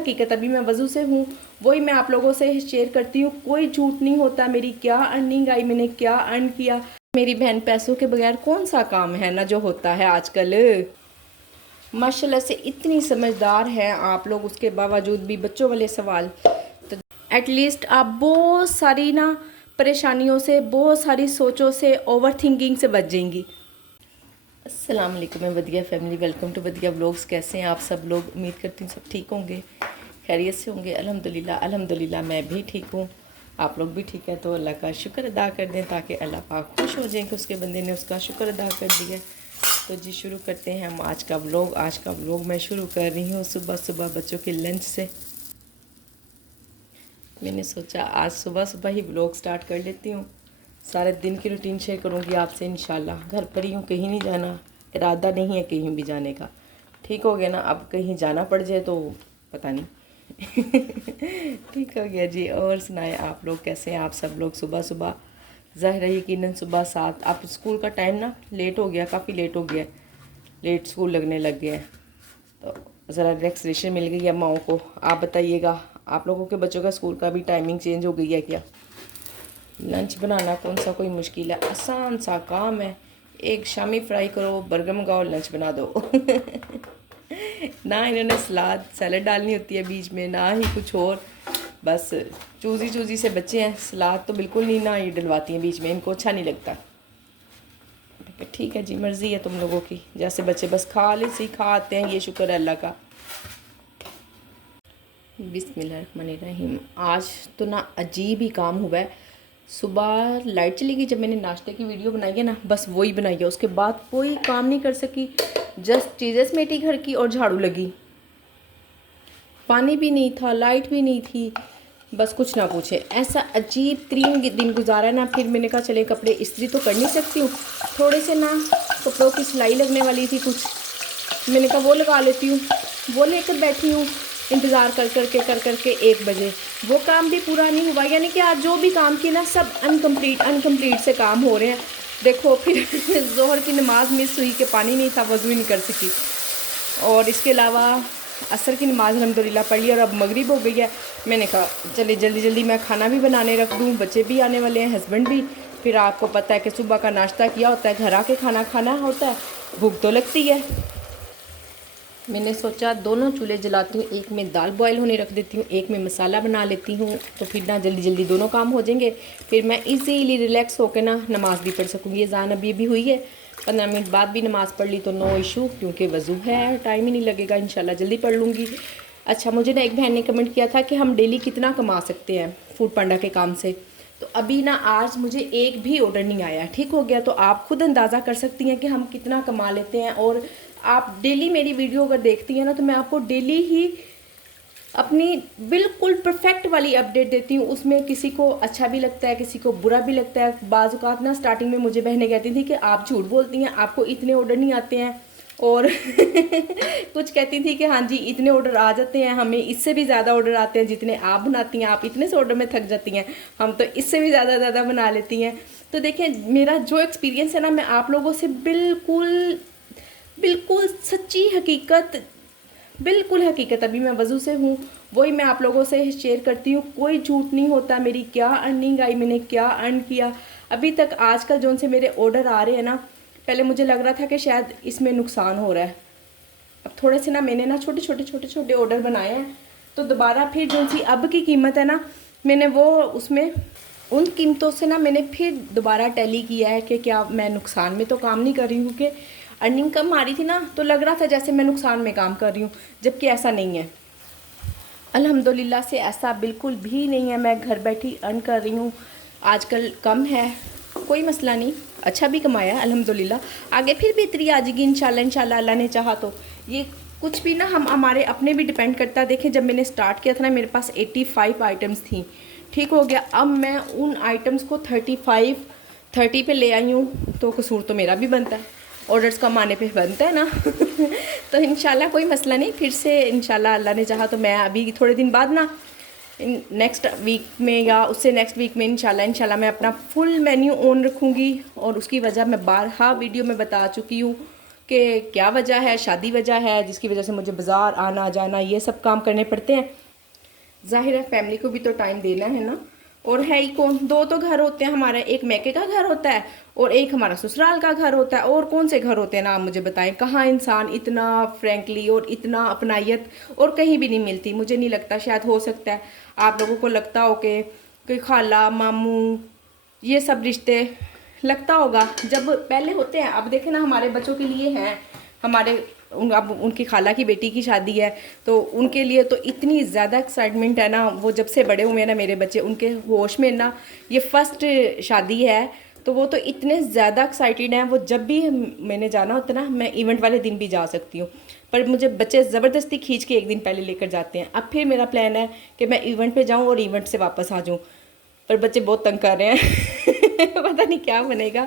हकीकत, अभी मैं वज़ू से हूँ, वही मैं आप लोगों से शेयर करती हूँ। कोई झूठ नहीं होता, मेरी क्या अर्निंग आई, मैंने क्या अर्न किया। मेरी बहन, पैसों के बगैर कौन सा काम है ना जो होता है आजकल। माशाल्लाह से इतनी समझदार हैं आप लोग, उसके बावजूद भी बच्चों वाले सवाल। तो एटलीस्ट आप बहुत सारी ना परेशानियों से, बहुत सारी सोचों से, ओवर थिंकिंग से बच जाएंगी। अस्सलाम वालेकुम वदिया फैमिली, वेलकम टू वदिया व्लॉग्स। कैसे हैं आप सब लोग? उम्मीद करती हूँ सब ठीक होंगे, खैरियत से होंगे। अल्हम्दुलिल्लाह अल्हम्दुलिल्लाह मैं भी ठीक हूँ, आप लोग भी ठीक है। तो अल्लाह का शुक्र अदा कर दें ताकि अल्लाह पाक खुश हो जाएं कि उसके बंदे ने उसका शुक्र अदा कर दिया। तो जी शुरू करते हैं हम आज का व्लॉग। आज का व्लॉग मैं शुरू कर रही हूँ सुबह सुबह बच्चों के लंच से। मैंने सोचा आज सुबह सुबह ही व्लॉग स्टार्ट कर लेती हूँ, सारे दिन की रूटीन शेयर करूँगी आपसे इंशाल्लाह। घर पर ही हूँ, कहीं नहीं जाना, इरादा नहीं है कहीं भी जाने का। ठीक हो गया ना, अब कहीं जाना पड़ जाए तो पता नहीं। ठीक हो गया जी। और सुनाए आप लोग कैसे हैं आप सब लोग? सुबह सुबह ज़ाहिर है यकीनन सुबह 7, अब स्कूल का टाइम ना लेट हो गया, काफ़ी लेट हो गया, लेट स्कूल लगने लग गया है, तो ज़रा रिलैक्सेशन मिल गई है माओ को। आप बताइएगा, आप लोगों के बच्चों का स्कूल का भी टाइमिंग चेंज हो गई है क्या? लंच बनाना कौन सा कोई मुश्किल है, आसान सा काम है। एक शामी फ्राई करो, बर्गर मंगाओ, लंच बना दो। ना इन्होंने सलाद सैलड डालनी होती है बीच में, ना ही कुछ और। बस चूज़ी चूज़ी से बच्चे हैं, सलाद तो बिल्कुल नहीं ना ये डलवाती हैं बीच में, इनको अच्छा नहीं लगता। ठीक है जी, मर्ज़ी है तुम लोगों की, जैसे बच्चे बस खा ले सी खा आते हैं, ये शुक्र है अल्लाह का। बिस्मिल्लाहिर्रहमानिर्रहीम। आज तो ना अजीब ही काम हुआ है। सुबह लाइट चली गई, जब मैंने नाश्ते की वीडियो बनाई है ना, बस वही बनाई है, उसके बाद कोई काम नहीं कर सकी। जस्ट चीज़ें समेटी घर की और झाड़ू लगी। पानी भी नहीं था, लाइट भी नहीं थी, बस कुछ ना पूछे, ऐसा अजीब 3 दिन गुजारा ना। फिर मैंने कहा चले कपड़े इस्त्री तो कर नहीं सकती हूँ, थोड़े से ना कपड़ों की सिलाई लगने वाली थी कुछ, मैंने कहा वो लगा लेती हूँ, वो लेकर बैठी हूँ इंतज़ार कर करके 1 बजे। वो काम भी पूरा नहीं हुआ, यानी कि आज जो भी काम किए ना सब अनकम्प्लीट से काम हो रहे हैं। देखो फिर ज़ोहर की नमाज़ मिस हुई कि पानी नहीं था, वज़ू ही नहीं कर सकी। और इसके अलावा असर की नमाज़ अल्हम्दुलिल्लाह पढ़ ली और अब मगरिब हो गई है। मैंने कहा चले जल्दी जल्दी मैं खाना भी बनाने रख दूँ, बच्चे भी आने वाले हैं, हस्बैंड भी। फिर आपको पता है कि सुबह का नाश्ता किया होता है, घर आके खाना खाना होता है, भूख तो लगती है। मैंने सोचा दोनों चूल्हे जलाती हूँ, एक में दाल बॉयल होने रख देती हूँ, एक में मसाला बना लेती हूँ, तो फिर ना जल्दी जल्दी दोनों काम हो जाएंगे। फिर मैं इजीली रिलैक्स होकर ना नमाज़ भी पढ़ सकूँगी। अज़ान अभी भी हुई है, 15 मिनट बाद भी नमाज़ पढ़ ली तो नो इशू, क्योंकि वज़ू है, टाइम ही नहीं लगेगा, इंशाल्लाह जल्दी पढ़ लूँगी। अच्छा, मुझे ना एक बहन ने कमेंट किया था कि हम डेली कितना कमा सकते हैं फूड पांडा के काम से। तो अभी ना आज मुझे एक भी ऑर्डर नहीं आया, ठीक हो गया। तो आप खुद अंदाज़ा कर सकती हैं कि हम कितना कमा लेते हैं। और आप डेली मेरी वीडियो अगर देखती हैं ना, तो मैं आपको डेली ही अपनी बिल्कुल परफेक्ट वाली अपडेट देती हूँ। उसमें किसी को अच्छा भी लगता है, किसी को बुरा भी लगता है। बाज़ औक़ात ना स्टार्टिंग में मुझे बहनें कहती थी कि आप झूठ बोलती हैं, आपको इतने ऑर्डर नहीं आते हैं। और कुछ कहती थी कि हाँ जी इतने ऑर्डर आ जाते हैं, हमें इससे भी ज़्यादा ऑर्डर आते हैं जितने आप बनाती हैं, आप इतने से ऑर्डर में थक जाती हैं, हम तो इससे भी ज़्यादा बना लेती हैं। तो देखिए मेरा जो एक्सपीरियंस है ना, मैं आप लोगों से बिल्कुल बिल्कुल सच्ची हकीकत, बिल्कुल हकीकत, अभी मैं वज़ू से हूँ, वही मैं आप लोगों से शेयर करती हूँ। कोई झूठ नहीं होता, मेरी क्या अर्निंग आई, मैंने क्या अर्न किया अभी तक। आजकल जो उनसे मेरे ऑर्डर आ रहे हैं ना, पहले मुझे लग रहा था कि शायद इसमें नुकसान हो रहा है। अब थोड़े से ना मैंने ना छोटे ऑर्डर बनाए हैं, तो दोबारा फिर जो सी अब की कीमत है ना, मैंने वो उसमें उन कीमतों से ना मैंने फिर दोबारा टैली किया है कि क्या मैं नुकसान में तो काम नहीं कर रही हूँ। क्योंकि अर्निंग कम आ रही थी ना, तो लग रहा था जैसे मैं नुकसान में काम कर रही हूँ, जबकि ऐसा नहीं है। अल्हम्दुलिल्लाह से ऐसा बिल्कुल भी नहीं है, मैं घर बैठी अर्न कर रही हूँ। आजकल कम है, कोई मसला नहीं, अच्छा भी कमाया है अल्हम्दुलिल्लाह। आगे फिर बेहतरी आ जाएगी इंशाल्लाह अल्लाह ने चाहा तो। ये कुछ भी ना हम हमारे अपने भी डिपेंड करता है। देखें जब मैंने स्टार्ट किया था ना, मेरे पास 85 आइटम्स थी, ठीक हो गया। अब मैं उन आइटम्स को 30 पे ले आई हूँ, तो कसूर तो मेरा भी बनता है, ऑर्डर्स कम आने पे बनता है ना। तो इंशाल्लाह कोई मसला नहीं, फिर से इंशाल्लाह अल्लाह ने चाहा तो मैं अभी थोड़े दिन बाद ना नेक्स्ट वीक में या उससे नेक्स्ट वीक में इंशाल्लाह मैं अपना फुल मेन्यू ऑन रखूँगी। और उसकी वजह मैं बारहा वीडियो में बता चुकी हूँ कि क्या वजह है, शादी वजह है जिसकी वजह से मुझे बाज़ार आना जाना ये सब काम करने पड़ते हैं। जाहिर है फैमिली को भी तो टाइम देना है ना। और है ही कौन, दो तो घर होते हैं हमारे, एक मैके का घर होता है और एक हमारा ससुराल का घर होता है। और कौन से घर होते हैं ना, आप मुझे बताएं। कहाँ इंसान इतना फ्रेंकली और इतना अपनायत और कहीं भी नहीं मिलती, मुझे नहीं लगता। शायद हो सकता है आप लोगों को लगता हो कि कोई खाला मामू ये सब रिश्ते लगता होगा जब पहले होते हैं। अब देखें ना, हमारे बच्चों के लिए हैं, हमारे अब उनकी खाला की बेटी की शादी है तो उनके लिए तो इतनी ज़्यादा एक्साइटमेंट है ना। वो जब से बड़े हुए हैं ना मेरे बच्चे, उनके होश में ना ये फर्स्ट शादी है तो वो तो इतने ज़्यादा एक्साइटेड हैं। वो जब भी मैंने जाना होता है ना, मैं इवेंट वाले दिन भी जा सकती हूँ, पर मुझे बच्चे ज़बरदस्ती खींच के एक दिन पहले लेकर जाते हैं। अब फिर मेरा प्लान है कि मैं इवेंट पे जाऊँ और इवेंट से वापस आ जाऊँ, पर बच्चे बहुत तंग कर रहे हैं पता नहीं क्या बनेगा।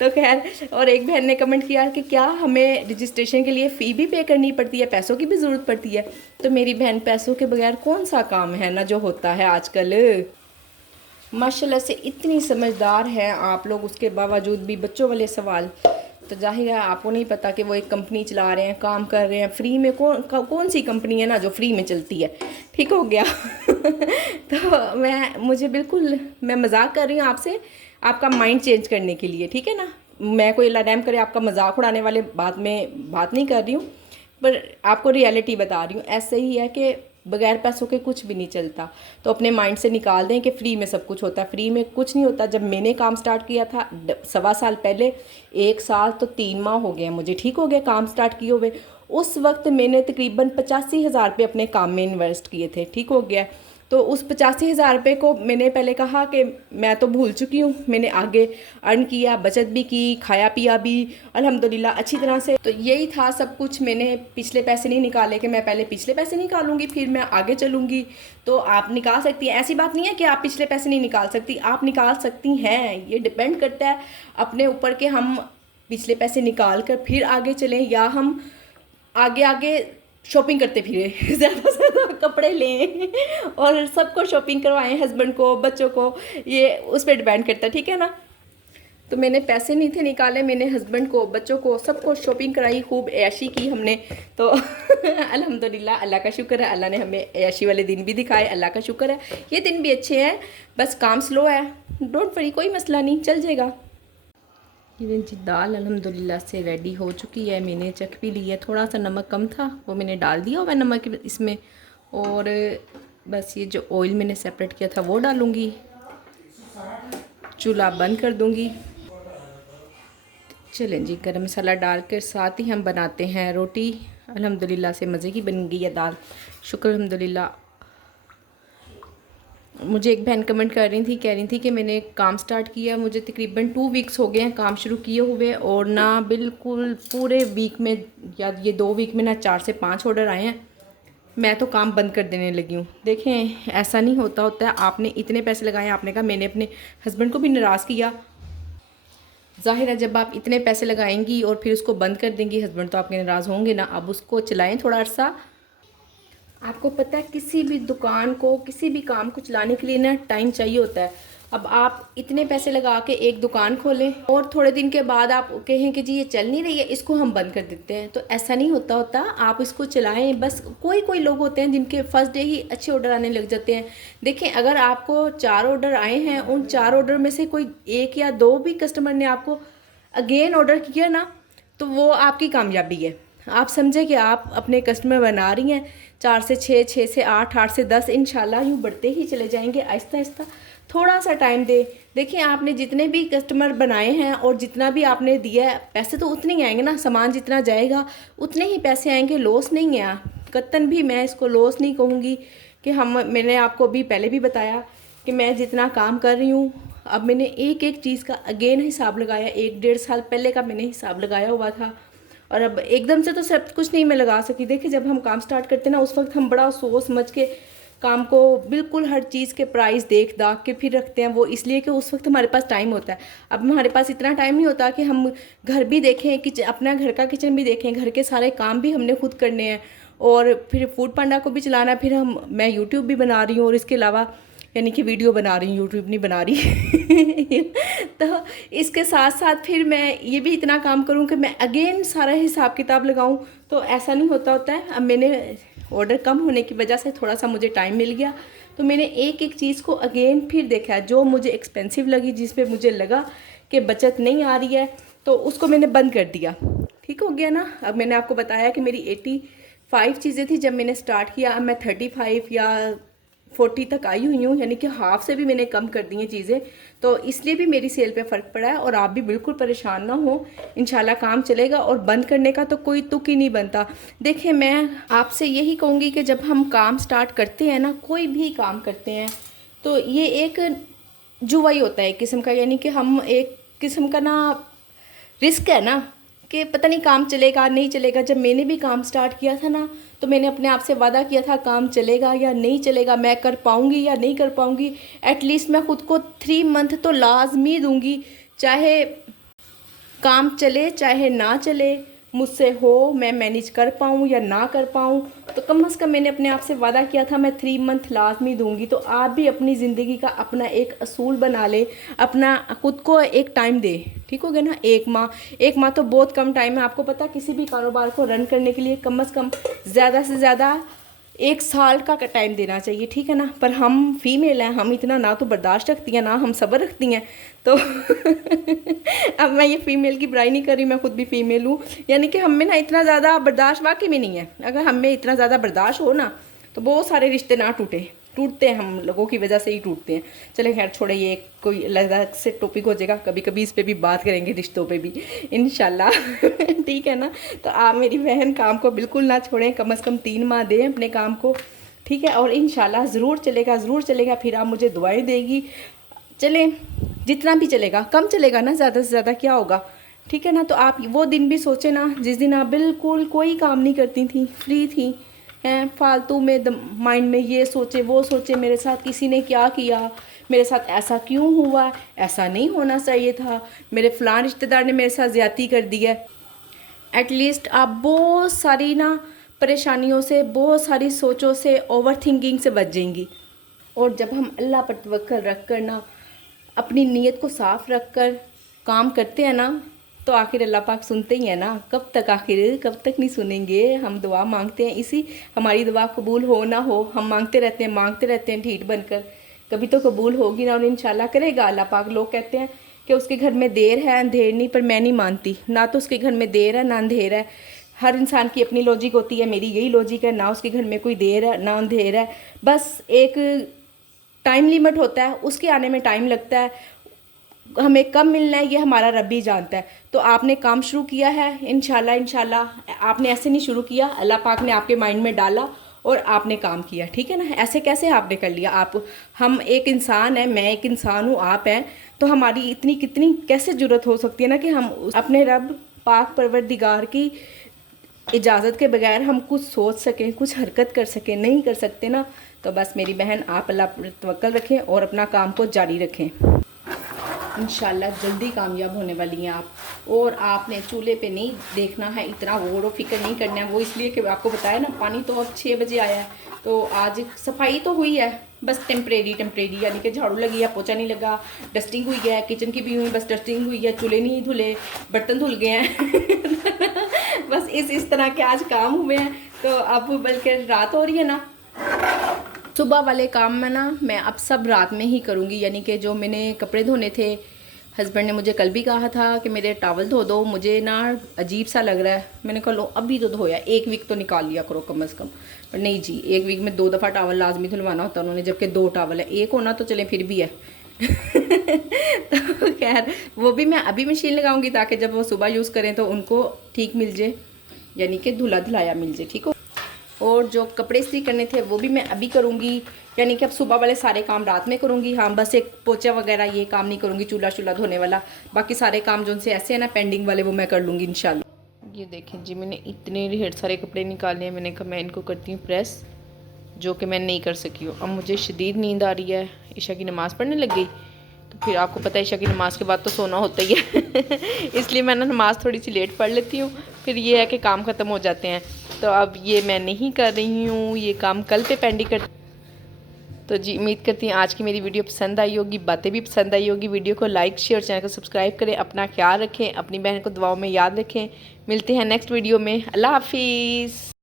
तो खैर, और एक बहन ने कमेंट किया कि क्या हमें रजिस्ट्रेशन के लिए फ़ी भी पे करनी पड़ती है, पैसों की भी ज़रूरत पड़ती है। तो मेरी बहन, पैसों के बगैर कौन सा काम है ना जो होता है आजकल। माशाल्लाह से इतनी समझदार हैं आप लोग, उसके बावजूद भी बच्चों वाले सवाल। तो जाहिर है आपको नहीं पता कि वो एक कंपनी चला रहे हैं, काम कर रहे हैं फ्री में। कौन सी कंपनी है ना जो फ्री में चलती है, ठीक हो गया तो मुझे बिल्कुल, मैं मजाक कर रही हूँ आपसे, आपका माइंड चेंज करने के लिए, ठीक है ना। मैं कोई अल्लाह रहम करे आपका मजाक उड़ाने वाले बात में बात नहीं कर रही हूँ, पर आपको रियलिटी बता रही हूँ। ऐसे ही है कि बगैर पैसों के कुछ भी नहीं चलता। तो अपने माइंड से निकाल दें कि फ्री में सब कुछ होता है। फ्री में कुछ नहीं होता। जब मैंने काम स्टार्ट किया था 1.25 साल पहले, 1 साल तो 3 माह हो गए मुझे, ठीक हो गया काम स्टार्ट किए हुए। उस वक्त मैंने तकरीबन 85,000 रुपये अपने काम में इन्वेस्ट किए थे, ठीक हो गया। तो उस 85,000 रुपये को मैंने पहले कहा कि मैं तो भूल चुकी हूँ, मैंने आगे अर्न किया, बचत भी की, खाया पिया भी अल्हम्दुलिल्लाह अच्छी तरह से। तो यही था सब कुछ। मैंने पिछले पैसे नहीं निकाले कि मैं पहले पिछले पैसे निकालूंगी फिर मैं आगे चलूँगी। तो आप निकाल सकती हैं, ऐसी बात नहीं है कि आप पिछले पैसे नहीं निकाल सकती, आप निकाल सकती हैं। ये डिपेंड करता है अपने ऊपर कि हम पिछले पैसे निकाल कर फिर आगे चलें या हम आगे आगे शॉपिंग करते फिरे ज़्यादा से ज़्यादा कपड़े लें और सबको शॉपिंग करवाएं, हस्बैंड को, बच्चों को, ये उस पर डिपेंड करता है, ठीक है ना। तो मैंने पैसे नहीं थे निकाले, मैंने हस्बैंड को, बच्चों को, सबको शॉपिंग कराई, खूब ऐशी की हमने। तो अल्हम्दुलिल्लाह, अल्लाह का शुक्र है, अल्लाह ने हमें ऐशी वाले दिन भी दिखाए, अल्लाह का शुक्र है। ये दिन भी अच्छे हैं, बस काम स्लो है, डोंट वरी, कोई मसला नहीं, चल जाएगा। ये जी दाल अल्हम्दुलिल्लाह से रेडी हो चुकी है। मैंने चख भी ली है, थोड़ा सा नमक कम था वो मैंने डाल दिया हुआ नमक इसमें। और बस ये जो ऑयल मैंने सेपरेट किया था वो डालूँगी, चूल्हा बंद कर दूँगी। चलें जी, गरम मसाला डाल कर साथ ही हम बनाते हैं रोटी। अल्हम्दुलिल्लाह से मज़े की बन गई है दाल, शुक्र अल्हम्दुलिल्लाह। मुझे एक बहन कमेंट कर रही थी, कह रही थी कि मैंने काम स्टार्ट किया, मुझे तकरीबन 2 वीक्स हो गए हैं काम शुरू किए हुए, और ना बिल्कुल पूरे वीक में या ये 2 वीक में ना 4 से 5 ऑर्डर आए हैं। मैं तो काम बंद कर देने लगी हूँ। देखें, ऐसा नहीं होता है। आपने इतने पैसे लगाए, आपने कहा, मैंने अपने हस्बैंड को भी नाराज़ किया। ज़ाहिर है जब आप इतने पैसे लगाएंगी और फिर उसको बंद कर देंगी, हस्बैंड तो आपके नाराज़ होंगे ना। अब उसको चलाएँ थोड़ा अर्सा। आपको पता है किसी भी दुकान को, किसी भी काम को चलाने के लिए ना टाइम चाहिए होता है। अब आप इतने पैसे लगा के एक दुकान खोलें और थोड़े दिन के बाद आप कहें कि जी ये चल नहीं रही है, इसको हम बंद कर देते हैं, तो ऐसा नहीं होता। आप इसको चलाएं। बस कोई लोग होते हैं जिनके फर्स्ट डे ही अच्छे ऑर्डर आने लग जाते हैं। देखें, अगर आपको 4 ऑर्डर आए हैं, उन 4 ऑर्डर में से कोई 1 या 2 भी कस्टमर ने आपको अगेन ऑर्डर किया ना, तो वो आपकी कामयाबी है। आप समझे कि आप अपने कस्टमर बना रही हैं। 4 से 6, 6 से 8, 8 से 10, इंशाल्लाह यूँ बढ़ते ही चले जाएंगे आहिस्ता आहिस्ता। थोड़ा सा टाइम दे। देखिए, आपने जितने भी कस्टमर बनाए हैं और जितना भी आपने दिया है, पैसे तो उतने ही आएंगे ना। सामान जितना जाएगा उतने ही पैसे आएंगे, लॉस नहीं है। कतन भी मैं इसको लॉस नहीं कहूँगी कि मैंने आपको अभी पहले भी बताया कि मैं जितना काम कर रही हूँ, अब मैंने एक एक चीज़ का अगेन हिसाब लगाया। 1-1.5 साल पहले का मैंने हिसाब लगाया हुआ था, और अब एकदम से तो सब कुछ नहीं मैं लगा सकी। देखिए, जब हम काम स्टार्ट करते हैं ना, उस वक्त हम बड़ा सोच समझ के काम को, बिल्कुल हर चीज़ के प्राइस देख दाख के फिर रखते हैं। वो इसलिए कि उस वक्त हमारे पास टाइम होता है। अब हमारे पास इतना टाइम नहीं होता कि हम घर भी देखें, अपना घर का किचन भी देखें, घर के सारे काम भी हमने खुद करने हैं, और फिर फूड पांडा को भी चलाना, फिर मैं यूट्यूब भी बना रही हूँ, और इसके अलावा यानी कि वीडियो बना रही हूँ, यूट्यूब नहीं बना रही। तो इसके साथ साथ फिर मैं ये भी इतना काम करूँ कि मैं अगेन सारा हिसाब किताब लगाऊँ, तो ऐसा नहीं होता है। अब मैंने ऑर्डर कम होने की वजह से थोड़ा सा मुझे टाइम मिल गया, तो मैंने एक एक चीज़ को अगेन फिर देखा, जो मुझे एक्सपेंसिव लगी, जिस पे मुझे लगा कि बचत नहीं आ रही है, तो उसको मैंने बंद कर दिया। ठीक हो गया ना। अब मैंने आपको बताया कि मेरी 85 चीज़ें थी जब मैंने स्टार्ट किया, अब मैं 35 या 40 तक आई हुई हूँ, यानी कि हाफ से भी मैंने कम कर दी हैं चीज़ें। तो इसलिए भी मेरी सेल पे फ़र्क पड़ा है। और आप भी बिल्कुल परेशान ना हो, इंशाल्लाह काम चलेगा। और बंद करने का तो कोई तुक ही नहीं बनता। देखिए, मैं आपसे यही कहूँगी कि जब हम काम स्टार्ट करते हैं ना, कोई भी काम करते हैं, तो ये एक जुआ ही होता है एक किस्म का, यानी कि हम एक किस्म का ना रिस्क है ना, कि पता नहीं काम चलेगा नहीं चलेगा। जब मैंने भी काम स्टार्ट किया था ना, तो मैंने अपने आप से वादा किया था काम चलेगा या नहीं चलेगा, मैं कर पाऊँगी या नहीं कर पाऊँगी। एटलीस्ट मैं ख़ुद को 3 मंथ तो लाजमी दूँगी, चाहे काम चले चाहे ना चले, मुझसे हो, मैं मैनेज कर पाऊँ या ना कर पाऊँ, तो कम से कम मैंने अपने आप से वादा किया था मैं 3 मंथ लाजमी दूंगी। तो आप भी अपनी ज़िंदगी का अपना एक असूल बना ले, अपना खुद को एक टाइम दे। ठीक हो गया ना। 1 माह तो बहुत कम टाइम है। आपको पता, किसी भी कारोबार को रन करने के लिए कम से कम ज़्यादा से ज़्यादा 1 साल का टाइम देना चाहिए, ठीक है ना। पर हम फीमेल हैं, हम इतना ना तो बर्दाश्त रखती हैं, ना हम सब्र रखती हैं। तो अब मैं ये फ़ीमेल की बुराई नहीं कर रही, मैं खुद भी फ़ीमेल हूँ। यानी कि हम में ना इतना ज़्यादा बर्दाश्त वाकई में नहीं है। अगर हम में इतना ज़्यादा बर्दाश्त हो ना, तो बहुत सारे रिश्ते ना टूटते हैं, हम लोगों की वजह से ही टूटते हैं। चले खैर छोड़े, ये कोई अलग से टॉपिक हो जाएगा, कभी कभी इस पे भी बात करेंगे, रिश्तों पे भी इंशाल्लाह। ठीक है ना। तो आप मेरी बहन काम को बिल्कुल ना छोड़ें, कम से कम 3 माह दें अपने काम को, ठीक है। और इंशाल्लाह ज़रूर चलेगा, ज़रूर चलेगा। फिर आप मुझे दुआएं देगी। चलें, जितना भी चलेगा, कम चलेगा ना, ज़्यादा से ज़्यादा क्या होगा, ठीक है ना। तो आप वो दिन भी सोचें ना, जिस दिन आप बिल्कुल कोई काम नहीं करती थी, फ्री थी, हैं, फालतू में माइंड में ये सोचे वो सोचे, मेरे साथ किसी ने क्या किया, मेरे साथ ऐसा क्यों हुआ, ऐसा नहीं होना चाहिए था, मेरे फ़लाँ रिश्तेदार ने मेरे साथ ज़्यादती कर दी है। एटलीस्ट आप बहुत सारी ना परेशानियों से, बहुत सारी सोचों से, ओवर थिंकिंग से बच जाएंगी। और जब हम अल्लाह पर तवक्कल रख कर ना, अपनी नीयत को साफ़ रख कर काम करते हैं ना, तो आखिर अल्लाह पाक सुनते ही है ना। कब तक नहीं सुनेंगे। हम दुआ मांगते हैं, इसी हमारी दुआ कबूल हो ना हो, हम मांगते रहते हैं ढीठ बनकर, कभी तो कबूल होगी ना। और इंशाल्लाह करेगा अल्लाह पाक। लोग कहते हैं कि उसके घर में देर है अंधेर नहीं, पर मैं नहीं मानती, ना तो उसके घर में देर है ना अंधेर है। हर इंसान की अपनी लॉजिक होती है, मेरी यही लॉजिक है, ना उसके घर में कोई देर है ना अंधेर है। बस एक टाइम लिमिट होता है, उसके आने में टाइम लगता है, हमें कब मिलना है ये हमारा रब ही जानता है। तो आपने काम शुरू किया है, इंशाल्लाह आपने ऐसे नहीं शुरू किया, अल्लाह पाक ने आपके माइंड में डाला और आपने काम किया, ठीक है ना। ऐसे कैसे आपने कर लिया। हम एक इंसान है, मैं एक इंसान हूँ, आप हैं, तो हमारी इतनी कितनी कैसे ज़रूरत हो सकती है ना कि हम अपने रब पाक परवरदिगार की इजाज़त के बगैर हम कुछ सोच सकें, कुछ हरकत कर सकें, नहीं कर सकते ना। तो बस मेरी बहन, आप अल्लाह पर तवक्कल रखें और अपना काम को जारी रखें। इंशाल्लाह जल्दी कामयाब होने वाली हैं आप। और आपने चूल्हे पे नहीं देखना है, इतना गौर व फिक्र नहीं करना है। वो इसलिए कि आपको बताया ना, पानी तो अब 6 बजे आया है, तो आज सफाई तो हुई है, बस टेम्परेरी यानी कि झाड़ू लगी है, पोछा नहीं लगा, डस्टिंग हुई है, किचन की भी हुई, बस डस्टिंग हुई है, चूल्हे नहीं धुले, बर्तन धुल गए हैं। बस इस तरह के आज काम हुए हैं। तो अब बल्कि रात हो रही है ना, सुबह वाले काम में ना मैं अब सब रात में ही करूँगी। यानी कि जो मैंने कपड़े धोने थे, हस्बैंड ने मुझे कल भी कहा था कि मेरे टॉवल धो दो, मुझे ना अजीब सा लग रहा है। मैंने कहा लो अभी तो धोया, 1 वीक तो निकाल लिया करो कम से कम। पर नहीं जी, 1 वीक में 2 दफ़ा टॉवल लाजमी धुलवाना होता है उन्होंने, जबकि 2 टॉवल है, 1 होना तो चले फिर भी है। तो खैर वो भी मैं अभी मशीन लगाऊंगी, ताकि जब वो सुबह यूज़ करें तो उनको ठीक मिल जाए, यानी कि धुला धुलाया मिल जाए, ठीक हो। और जो कपड़े इस्त्री करने थे वो भी मैं अभी करूँगी, यानी कि अब सुबह वाले सारे काम रात में करूँगी। हाँ, बस एक पोछा वगैरह ये काम नहीं करूँगी, चूल्हा धोने वाला। बाकी सारे काम जो उनसे ऐसे हैं ना पेंडिंग वाले, वो मैं कर लूँगी इंशाल्लाह। ये देखें जी, मैंने इतने ढेर सारे कपड़े निकाले हैं। मैंने कहा मैं इनको करती हूँ प्रेस, जो कि मैं नहीं कर सकी हूँ। अब मुझे शदीद नींद आ रही है, ईशा की नमाज़ पढ़ने लग गई, तो फिर आपको पता है ईशा की नमाज़ के बाद तो सोना होता ही है। इसलिए मैं ना नमाज़ थोड़ी सी लेट पढ़ लेती हूँ, फिर ये है कि काम ख़त्म हो जाते हैं। तो अब ये मैं नहीं कर रही हूँ, ये काम कल पे पेंडिंग कर। तो जी उम्मीद करती हूँ आज की मेरी वीडियो पसंद आई होगी, बातें भी पसंद आई होगी। वीडियो को लाइक शेयर, चैनल को सब्सक्राइब करें, अपना ख्याल रखें, अपनी बहन को दुआओं में याद रखें। मिलते हैं नेक्स्ट वीडियो में। अल्लाह हाफिज़।